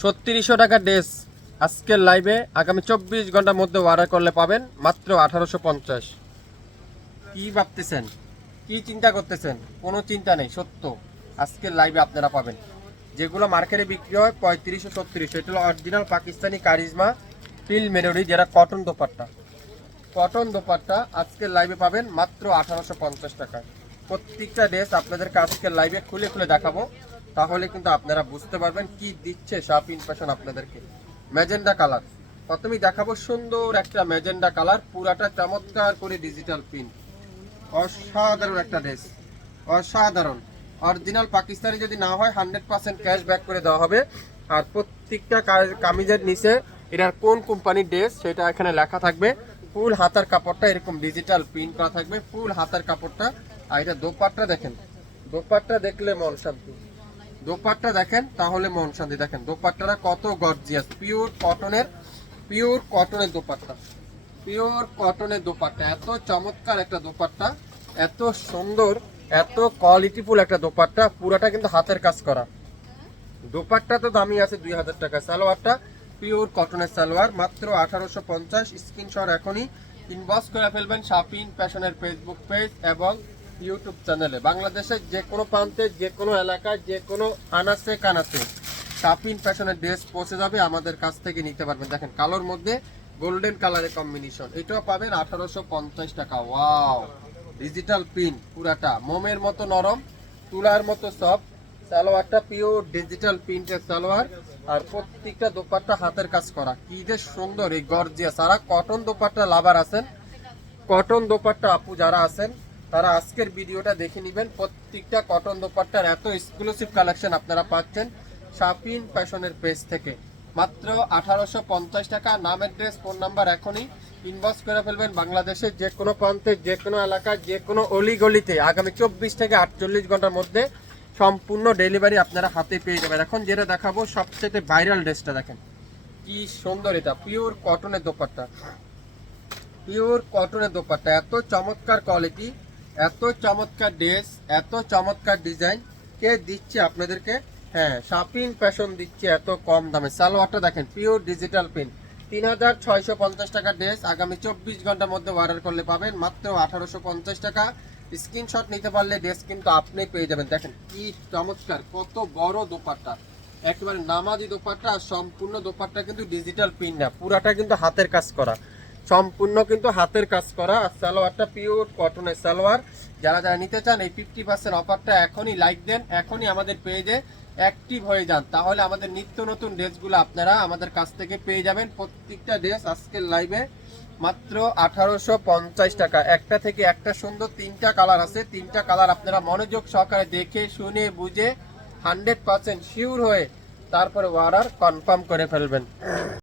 ছত্রিশশো টাকা ড্রেস আজকের লাইভে আগামী চব্বিশ ঘণ্টার মধ্যে অর্ডার করলে পাবেন মাত্র আঠারোশো পঞ্চাশ। কী ভাবতেছেন? কী চিন্তা করতেছেন? কোনো চিন্তা নেই, সত্য। আজকের লাইভে আপনারা পাবেন। যেগুলো মার্কেটে বিক্রি হয় পঁয়ত্রিশশো, ছত্রিশশো। এটা হলো original Pakistani charisma feel melody যেটা কটন দোপাট্টা। কটন দোপাট্টা আজকের লাইভে পাবেন মাত্র আঠারোশো পঞ্চাশ টাকায়। প্রত্যেকটা ড্রেস আপনাদেরকে আজকের লাইভে খুলে খুলে দেখাবো। তাহলে কিন্তু আপনারা বুঝতে পারবেন কি দিচ্ছে শাপিং ফ্যাশন আপনাদেরকে। Magenta colour. প্রথমেই দেখাবো সুন্দর একটা ম্যাজেন্ডা কালার, পুরাটা চমৎকার করে ডিজিটাল প্রিন্ট অসাধারণ একটা ড্রেস অসাধারণ। অরিজিনাল পাকিস্তানি যদি না হয় হান্ড্রেড পার্সেন্ট ক্যাশ ব্যাক করে দেওয়া হবে। আর প্রত্যেকটা কামিজের নিচে এটার কোন কোম্পানির ড্রেস সেটা এখানে লেখা থাকবে। ফুল হাতার কাপড়টা এরকম ডিজিটাল প্রিন্ট করা থাকবে। ফুল হাতার কাপড়টা। আর এটা দোপাট্টা দেখেন। দোপাট্টা দেখলে মন শান্তি। দোপাট্টা দেখেন, তাহলে মন শান্তি দেখেন। দোপাট্টাটা কত গর্জিয়াস পিওর কটনের পিওর কটনের দোপাট্টা। পিওর কটনের দোপাট্টা, এত চমৎকার একটা দোপাট্টা, এত সুন্দর, এত কোয়ালিটিফুল একটা দোপাট্টা, পুরাটা কিন্তু হাতের কাজ করা। দোপাট্টা তো দামি আছে দুই হাজার টাকা সালোয়ারটা পিওর কটনের সালোয়ার, মাত্র আঠারোশো পঞ্চাশ। স্ক্রিনশট এখনই। ইনবক্স করে ফেলবেন শাপিং প্যাশনের ফেসবুক পেজ এবং ইউটিউব চ্যানেলে। বাংলাদেশের যে কোনো প্রান্তে, যে কোনো এলাকায়, যে কোনো আনাচে কানাচে শাপিং ফ্যাশনের ড্রেস পৌঁছে যাবে, আমাদের কাছ থেকে নিতে পারবেন। দেখেন, কালোর মধ্যে গোল্ডেন কালারের কম্বিনেশন। এটাও পাবেন আঠারোশো পঞ্চাশ টাকা। ওয়াও! ডিজিটাল প্রিন্ট পুরাটা। মোমের মতো নরম, তুলার মতো সফট। সালোয়ারটা পিওর ডিজিটাল প্রিন্টের সালোয়ার। আর প্রত্যেকটা দোপাট্টা হাতের কাজ করা। কি যে সুন্দর, এই গর্জিয়া সারা কটন দোপাট্টা লাভার আছেন কটন দোপাট্টা আপু যারা আছেন তারা আজকের ভিডিওটা দেখে নেবেন। প্রত্যেকটা কটন দোপাট্টার এত এক্সক্লুসিভ কালেকশন আপনারা পাচ্ছেন শাপিন ফ্যাশনের পেজ থেকে। মাত্র আঠারোশো পঞ্চাশ টাকা নাম অ্যাড্রেস ফোন নাম্বার এখনই ইনবক্স করে ফেলবেন বাংলাদেশের যে কোনো প্রান্তে, যে কোনো এলাকায়, যে কোনো অলিগলিতে। আগামী চব্বিশ থেকে আটচল্লিশ ঘণ্টার মধ্যে সম্পূর্ণ ডেলিভারি আপনারা হাতে পেয়ে যাবেন। এখন যেটা দেখাবো, সবচেয়ে ভাইরাল ড্রেসটা দেখেন। কি সুন্দর এটা পিওর কটনের দোপাট্টা। পিওর কটনের দোপাট্টা, এত চমৎকার কোয়ালিটি এত চমৎকার ড্রেস, এত চমৎকার ডিজাইন, কে দিচ্ছে আপনাদেরকে? হ্যাঁ শাপিং ফ্যাশন দিচ্ছে এত কম দামে। সালোয়ারটা দেখেন পিওর ডিজিটাল প্রিন্ট তিন হাজার ছয়শো পঞ্চাশ টাকা ড্রেস, আগামী চব্বিশ ঘণ্টার মধ্যে অর্ডার করলে পাবেন মাত্র আঠারোশো পঞ্চাশ টাকা। স্ক্রিনশট নিতে পারলে ড্রেস কিন্তু আপনি পেয়ে যাবেন। দেখেন কি চমৎকার, কত বড় দোপাট্টা। একেবারে নামাজি আর সম্পূর্ণ দোপাট্টা কিন্তু ডিজিটাল প্রিন্ট না, পুরাটা কিন্তু হাতের কাজ করা। সম্পূর্ণ কিন্তু হাতের কাজ করা। আর সালোয়ারটা পিওর কটনের সালোয়ার। যারা যারা নিতে চান, এই ফিফটি পার্সেন্ট অফারটা এখনই লাইক দেন, এখনই আমাদের পেজে অ্যাক্টিভ হয়ে যান। তাহলে আমাদের নিত্য নতুন ড্রেসগুলো আপনারা আমাদের কাছ থেকে পেয়ে যাবেন। প্রত্যেকটা ড্রেস আজকের লাইভে মাত্র আঠারোশো পঞ্চাশ টাকা। একটা থেকে একটা সুন্দর তিনটা কালার আছে। তিনটা কালার আপনারা মনোযোগ সহকারে দেখে, শুনে, বুঝে হান্ড্রেড পার্সেন্ট শিওর হয়ে তারপরে অর্ডার কনফার্ম করে ফেলবেন।